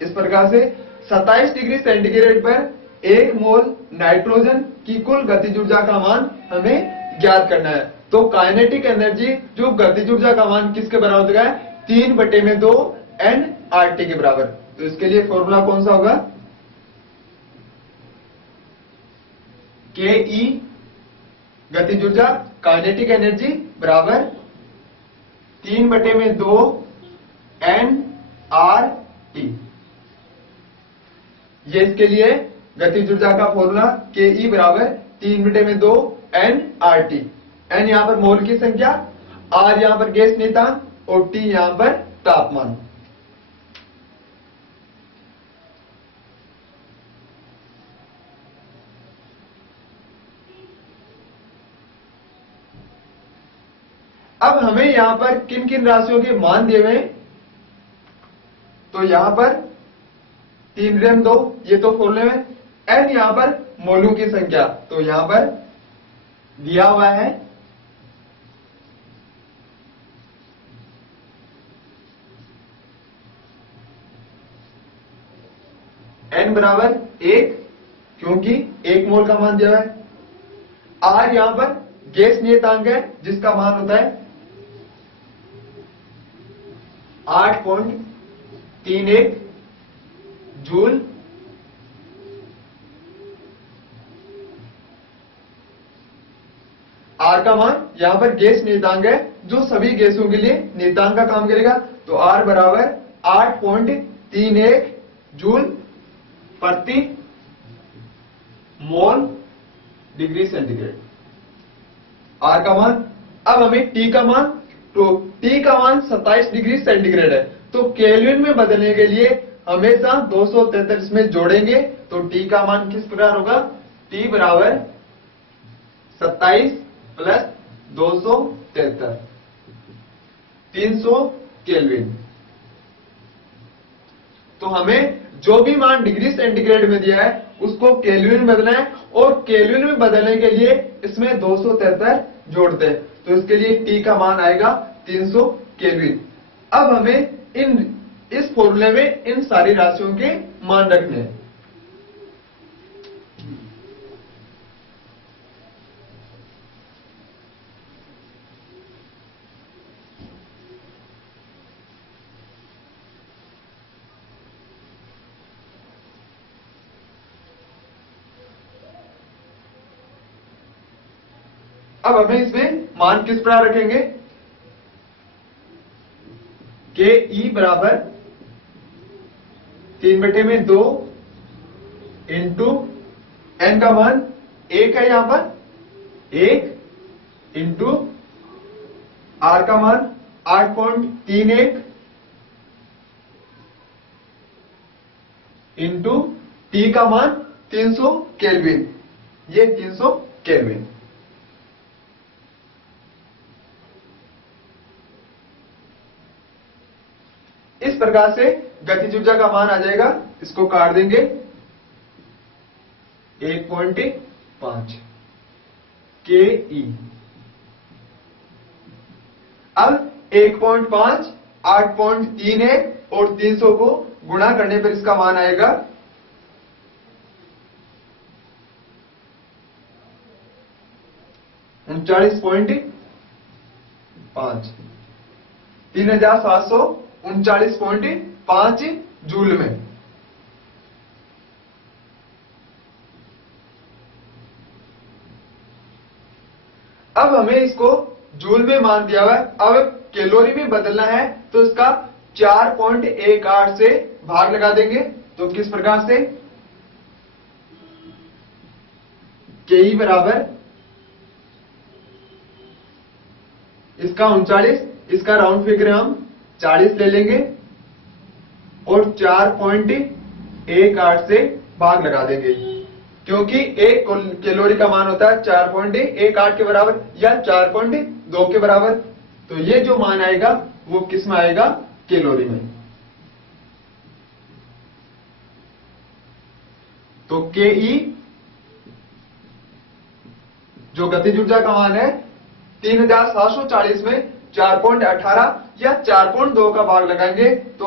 इस प्रकार से 27 डिग्री सेंटीग्रेड पर 1 मोल नाइट्रोजन की कुल गतिज ऊर्जा का मान हमें ज्ञात करना है। तो काइनेटिक एनर्जी जो गतिज ऊर्जा का मान किसके बराबर होता है? 3/2 nRT के बराबर। तो इसके लिए फॉर्मूला कौन सा होगा? के गतिज ऊर्जा काइनेटिक एनर्जी बराबर 3/2 nRT। ये इसके लिए गतिज ऊर्जा का फॉर्मूला के बराबर 3/2 nRT। n यहां पर मोल की संख्या, R यहां पर गैस नियतांक और T यहां पर तापमान। अब हमें यहां पर किन किन राशियों के मान दिए हुए हैं? तो यहां पर 3/2 ये तो फॉर्मूले में, n यहां पर मोलों की संख्या, तो यहां पर दिया हुआ है n बराबर 1, क्योंकि 1 मोल का मान दिया हुआ है। R यहां पर गैस नियतांक है जिसका मान होता है 8.31 जूल। R का मान यहां पर गैस नियतांक है जो सभी गैसों के लिए नियतांक का काम करेगा। तो R बराबर 8.31 जूल प्रति मोल डिग्री सेंटीग्रेड। R का मान। अब हमें T का मान, तो T का मान 27 डिग्री सेंटीग्रेड है, तो केल्विन में बदलने के लिए हमेशा 233 में जोड़ेंगे। तो T का मान किस प्रकार होगा? T बराबर 27 प्लस 273, 300 केल्विन। तो हमें जो भी मान डिग्री सेंटीग्रेड में दिया है उसको केल्विन में बदलना है, और केल्विन में बदलने के लिए इसमें 273 जोड़ते हैं। तो इसके लिए T का मान आएगा 300 केल्विन। अब हमें इस फॉर्मूले में इन सारी राशियों के मान रखने हैं। अब हमें इसमें मान किस प्रकार रखेंगे? के बराबर 3/2 इंटू n का मान 1 है यहां पर, 1 इंटू R का मान 8.31 इंटू T का मान 300 केल्विन। ये 300 केल्विन। इस प्रकार से गतिज ऊर्जा का मान आ जाएगा। इसको काट देंगे 1.5 के। अब 1.5, 8.31 और 300 को गुणा करने पर इसका मान आएगा 39.5, 3739.5 जूल में। अब हमें इसको जूल में मान दिया हुआ है, अब कैलोरी में बदलना है तो इसका 4.18 से भाग लगा देंगे। तो किस प्रकार से? के बराबर इसका 39, इसका राउंड फिगर हम 40 ले लेंगे और 4.18 से भाग लगा देंगे, क्योंकि एक कैलोरी का मान होता है 4.18 के बराबर या 4.2 के बराबर। तो ये जो मान आएगा वो किस में आएगा? कैलोरी में। तो के जो गतिज ऊर्जा का मान है 3740 में 4.18 या 4.2 का भाग लगाएंगे तो